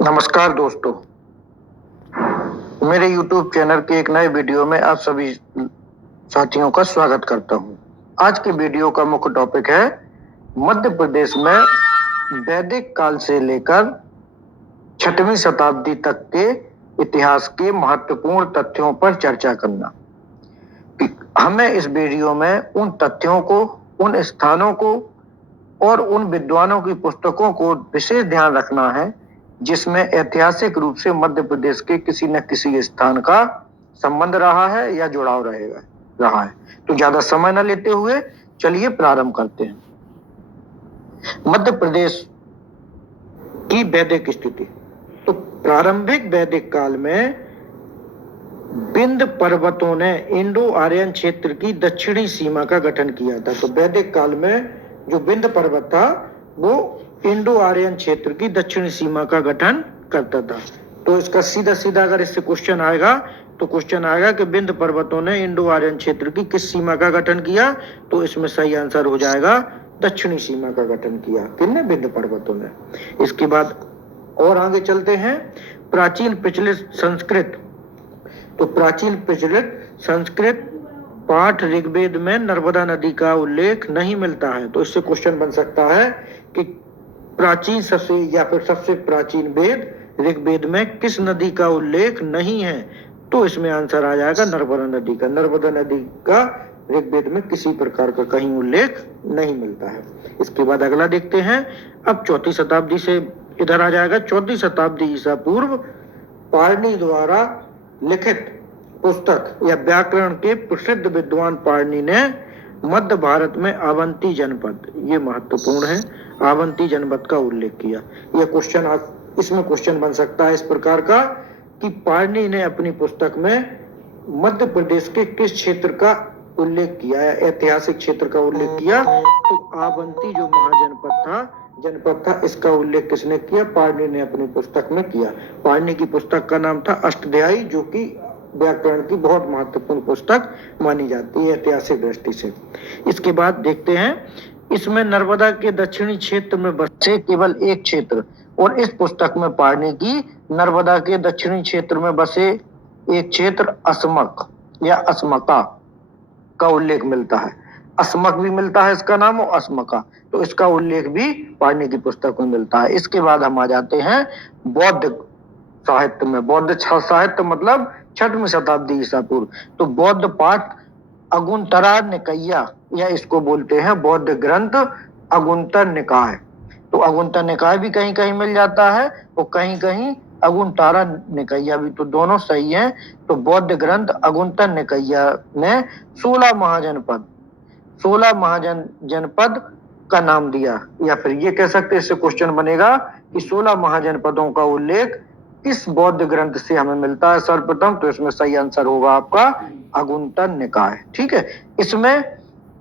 नमस्कार दोस्तों, मेरे YouTube चैनल के एक नए वीडियो में आप सभी साथियों का स्वागत करता हूं। आज के वीडियो का मुख्य टॉपिक है मध्य प्रदेश में वैदिक काल से लेकर 6वीं शताब्दी तक के इतिहास के महत्वपूर्ण तथ्यों पर चर्चा करना। हमें इस वीडियो में उन तथ्यों को, उन स्थानों को और उन विद्वानों की पुस्तकों को विशेष ध्यान रखना है जिसमें ऐतिहासिक रूप से मध्य प्रदेश के किसी न किसी स्थान का संबंध रहा है या जुड़ाव रहा है। तो ज्यादा समय न लेते हुए चलिए प्रारंभ करते हैं। मध्य प्रदेश की वैदिक स्थिति। तो प्रारंभिक वैदिक काल में विंध्य पर्वतों ने इंडो आर्यन क्षेत्र की दक्षिणी सीमा का गठन किया था। तो वैदिक काल में जो विंध्य पर्वत था वो इंडो आर्यन क्षेत्र की दक्षिणी सीमा का गठन करता था। तो इसका सीधा सीधा अगर इससे क्वेश्चन आएगा तो क्वेश्चन आएगा कि विंध्य पर्वतों ने इंडो आर्यन क्षेत्र की किस सीमा का गठन किया, तो इसमें सही आंसर हो जाएगा दक्षिणी सीमा का गठन किया। किसने? विंध्य पर्वतों ने। इसके बाद और आगे चलते हैं। प्राचीन प्रचलित संस्कृत। तो प्राचीन प्रचलित संस्कृत पाठ ऋग्वेद में नर्मदा नदी का उल्लेख नहीं मिलता है। तो इससे क्वेश्चन बन सकता है कि प्राचीन सबसे या फिर सबसे प्राचीन वेद ऋग्वेद में किस नदी का उल्लेख नहीं है, तो इसमें आंसर आ जाएगा नर्मदा नदी का। नर्मदा नदी का ऋग्वेद में किसी प्रकार का कहीं उल्लेख नहीं मिलता है। इसके बाद अगला देखते हैं। अब 4वीं शताब्दी से इधर आ जाएगा। 4वीं शताब्दी ईसा पूर्व पाणिनि द्वारा लिखित पुस्तक या व्याकरण के प्रसिद्ध विद्वान पाणिनि ने मध्य भारत में अवंती जनपद, ये महत्वपूर्ण है, अवंती जनपद का उल्लेख किया। यह क्वेश्चन इसमें क्वेश्चन बन सकता है इस प्रकार का कि पाणिनि ने अपनी पुस्तक में मध्य प्रदेश के किस क्षेत्र का उल्लेख किया है, ऐतिहासिक क्षेत्र का उल्लेख किया। तो अवंती जो जनपद था, इसका उल्लेख किसने किया? पाणिनि ने अपनी पुस्तक में किया। पाणिनि की पुस्तक का नाम था अष्टाध्यायी, जो कि व्याकरण की बहुत महत्वपूर्ण पुस्तक मानी जाती है ऐतिहासिक दृष्टि से। इसके बाद देखते हैं, इसमें नर्मदा के दक्षिणी क्षेत्र में बसे केवल एक क्षेत्र, और इस पुस्तक में पाणिनि की नर्मदा के दक्षिणी क्षेत्र में बसे एक क्षेत्र अस्मक या अस्मका का उल्लेख मिलता है। अस्मक भी मिलता है इसका नाम, और अस्मका, तो इसका उल्लेख भी पाणिनि की पुस्तक में मिलता है। इसके बाद हम आ जाते हैं बौद्ध साहित्य में। बौद्ध साहित्य मतलब 6वीं शताब्दी ईसा पूर्व। तो बौद्ध पाठ अगुंतरा निकाय, या इसको बोलते हैं बौद्ध ग्रंथ अगुंतर निकाय। तो अगुंतर निकाय भी कहीं कहीं मिल जाता है और कहीं कहीं अगुंतारा निकाय भी, तो दोनों सही हैं। तो बौद्ध ग्रंथ अगुंतर निकाय ने 16 महाजनपद का नाम दिया, या फिर ये कह सकते हैं, इससे क्वेश्चन बनेगा कि 16 महाजनपदों का उल्लेख किस बौद्ध ग्रंथ से हमें मिलता है सर्वप्रथम। तो इसमें सही आंसर होगा आपका अगुंतर निकाय। ठीक है। इसमें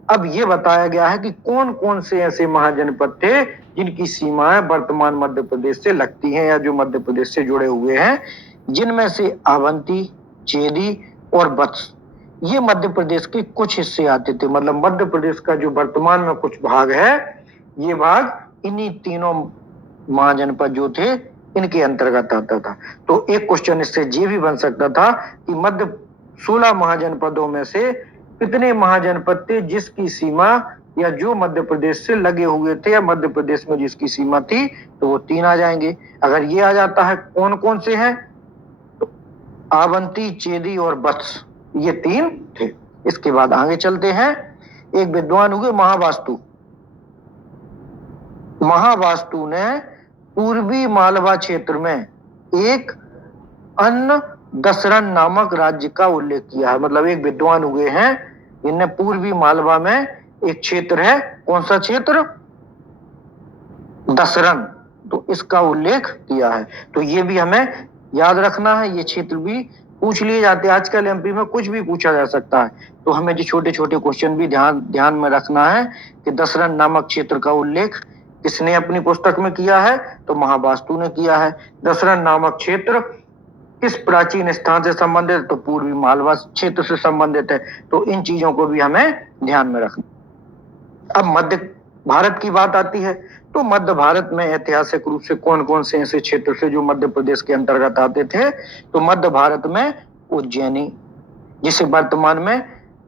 अब ये बताया गया है कि कौन कौन से ऐसे महाजनपद थे जिनकी सीमाएं वर्तमान मध्य प्रदेश से लगती हैं या जो मध्य प्रदेश से जुड़े हुए हैं, जिनमें से अवंती, चेदी और वत्स, ये मध्य प्रदेश के कुछ हिस्से आते थे। मतलब मध्य प्रदेश का जो वर्तमान में कुछ भाग है, ये भाग इन्हीं तीनों महाजनपद जो थे इनके अंतर्गत आता था। तो एक क्वेश्चन इससे ये भी बन सकता था कि मध्य 16 महाजनपदों में से कितने महाजनपद थे जिसकी सीमा या जो मध्य प्रदेश से लगे हुए थे या मध्य प्रदेश में जिसकी सीमा थी, तो वो 3 आ जाएंगे। अगर ये आ जाता है कौन कौन से हैं, तो अवंती, चेदी और वत्स, ये 3 थे। इसके बाद आगे चलते हैं। एक विद्वान हुए महावास्तु। महावास्तु ने पूर्वी मालवा क्षेत्र में एक अन्य दसरन नामक राज्य का उल्लेख किया है। मतलब एक विद्वान हुए हैं, इनने पूर्वी मालवा में एक क्षेत्र है, कौन सा क्षेत्र? दसरन, तो इसका उल्लेख किया है। तो ये भी हमें याद रखना है, ये क्षेत्र भी पूछ लिए जाते हैं। आजकल एमपी में कुछ भी पूछा जा सकता है, तो हमें जो छोटे छोटे क्वेश्चन भी ध्यान में रखना है कि दसरन नामक क्षेत्र का उल्लेख किसने अपनी पुस्तक में किया है, तो महावास्तु ने किया है। दसरन नामक क्षेत्र किस प्राचीन स्थान से संबंधित, तो पूर्वी मालवा क्षेत्र से संबंधित है। तो इन चीजों को भी हमें ध्यान में रखना। अब मध्य भारत की बात आती है, तो मध्य भारत में ऐतिहासिक रूप से कौन कौन से ऐसे क्षेत्र थे जो मध्य प्रदेश के अंतर्गत आते थे? तो मध्य भारत में उज्जैनी, जिसे वर्तमान में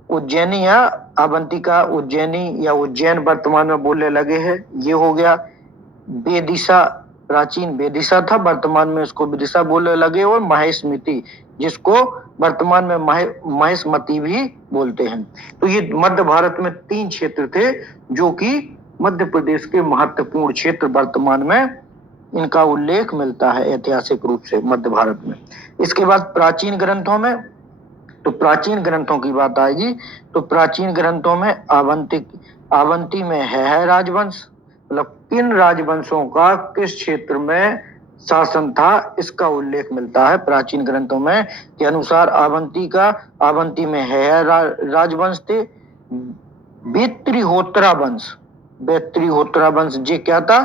उज्जैनी या अवंतिका उज्जैनी या उज्जैन वर्तमान में बोलने लगे हैं, ये हो गया। बेदिशा, प्राचीन बेदिशा था, वर्तमान में उसको विदिशा बोलने लगे। और महेशमती, जिसको वर्तमान में महेशमती भी बोलते हैं। तो ये मध्य भारत में 3 क्षेत्र थे जो कि मध्य प्रदेश के महत्वपूर्ण क्षेत्र, वर्तमान में इनका उल्लेख मिलता है ऐतिहासिक रूप से मध्य भारत में। इसके बाद प्राचीन ग्रंथों में, तो प्राचीन ग्रंथों की बात आएगी तो प्राचीन ग्रंथों में आवंती में है राजवंश, मतलब किन राजवंशों का किस क्षेत्र में शासन था, इसका उल्लेख मिलता है प्राचीन ग्रंथों में के अनुसार। आवंती में है राजवंश थे। बेत्रिहोत्रा वंश ये क्या था?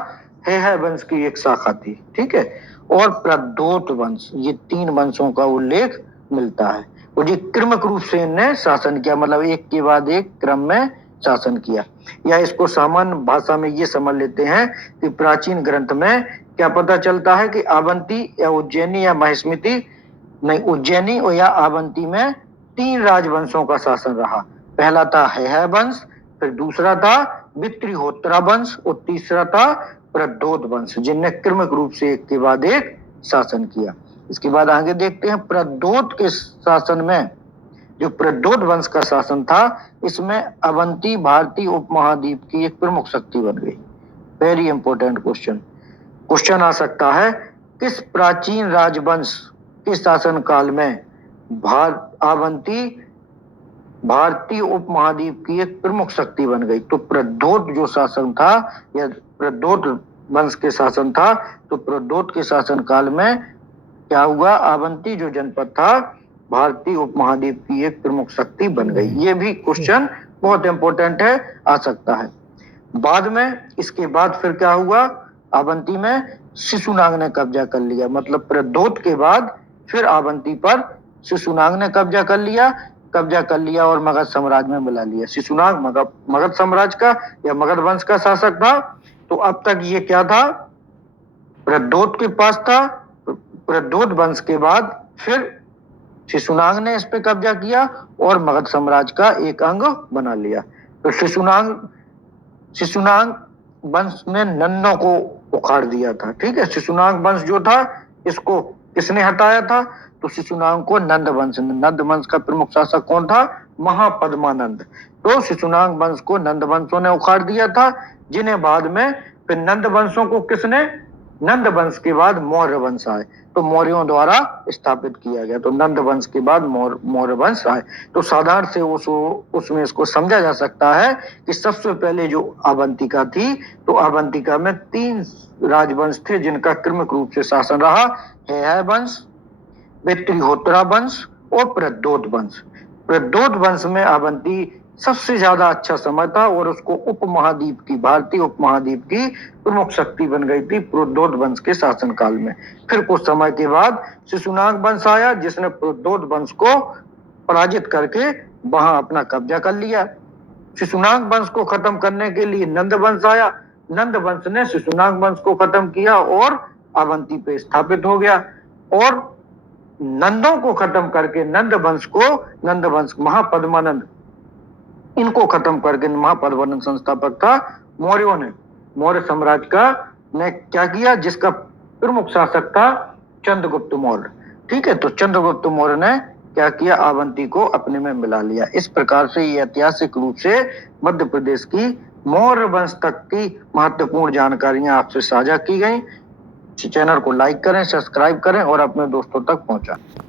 है वंश की एक शाखा थी, ठीक है। और प्रद्योत वंश, ये 3 वंशों का उल्लेख मिलता है। और ये क्रमिक रूप से इनने शासन किया, मतलब एक के बाद एक क्रम में शासन किया। या इसको सामान्य भाषा में ये समझ लेते हैं कि प्राचीन ग्रंथ में क्या पता चलता है कि आवंती या उज्जैनी या महेशमती, नहीं, उज्जैनी और या आवंती में 3 राजवंशों का शासन रहा। पहला था है वंश, फिर दूसरा था वित्रिहोत्रा वंश और तीसरा था प्रद्योत वंश, जिनने क्रमिक रूप से एक के बाद एक शासन किया। इसके बाद आगे देखते हैं प्रद्योत के शासन में, जो प्रद्योत वंश का शासन था, इसमें अवंती भारतीय उपमहाद्वीप की एक प्रमुख शक्ति बन गई। वेरी इंपॉर्टेंट क्वेश्चन आ सकता है, किस प्राचीन राजवंश के शासन काल में अवंती भारतीय उपमहाद्वीप की एक प्रमुख शक्ति बन गई? तो प्रद्योत जो शासन था या प्रद्योत वंश के शासन था, तो प्रद्योत के शासन काल में क्या हुआ? अवंती जो जनपद था भारतीय उपमहाद्वीप की एक प्रमुख शक्ति बन गई। ये भी क्वेश्चन बहुत इंपॉर्टेंट है, आ सकता है। बाद में इसके बाद फिर क्या हुआ? अवंती में शिशुनाग ने कब्जा कर लिया, मतलब प्रद्योत के बाद फिर अवंती पर शिशुनाग ने कब्जा कर लिया और मगध साम्राज्य में मिला लिया। शिशुनाग मगध साम्राज्य का या मगध वंश का शासक था। तो अब तक ये क्या था? प्रद्योत के पास था। प्रद्योत वंश के बाद फिर शिशुनाग ने इस पे कब्जा किया और मगध साम्राज्य का एक अंग बना लिया। तो शिशुनाग वंश ने नंदों को उखाड़ दिया था, ठीक है। शिशुनाग वंश जो था, इसको किसने हटाया था? तो शिशुनाग को नंद वंश का प्रमुख शासक कौन था? महापद्मानंद। तो शिशुनाग वंश को नंद वंशों ने उखाड़ दिया था, जिन्हें बाद में फिर नंद वंशों को नंद वंश के बाद मौर्य वंश आए, तो मौर्यों द्वारा स्थापित किया गया। तो नंद वंश के बाद मौर्य वंश आए। तो साधारण से उसमें इसको समझा जा सकता है कि सबसे पहले जो अवंतिका थी, तो अवंतिका में 3 राजवंश थे जिनका क्रमिक रूप से शासन रहा। है वंश, वित्रिहोत्रा वंश और प्रद्योत वंश। प्रद्योत वंश में अवंती सबसे ज्यादा अच्छा समय था और उसको भारतीय उपमहाद्वीप की प्रमुख शक्ति बन गई थी प्रद्योत वंश के शासनकाल में। फिर कुछ समय के बाद शिशुनाग वंश आया, जिसने प्रद्योत वंश को पराजित करके वहां अपना कब्जा कर लिया। शिशुनाग वंश को खत्म करने के लिए नंद वंश आया। नंद वंश ने शिशुनाग वंश को खत्म किया और अवंती पे स्थापित हो गया। और नंदों को खत्म करके नंद वंश महापद्मानंद, इनको खत्म करके महापद्मानंद संस्थापक था मौर्यों ने, मौर्य साम्राज्य का ने क्या किया? जिसका प्रमुख शासक था चंद्रगुप्त मौर्य, ठीक है। तो चंद्रगुप्त मौर्य ने क्या किया? अवंती को अपने में मिला लिया। इस प्रकार से ये ऐतिहासिक रूप से मध्य प्रदेश की मौर्य वंश तक की महत्वपूर्ण जानकारियां आपसे साझा की गई। चैनल को लाइक करें, सब्सक्राइब करें और अपने दोस्तों तक पहुंचाएं।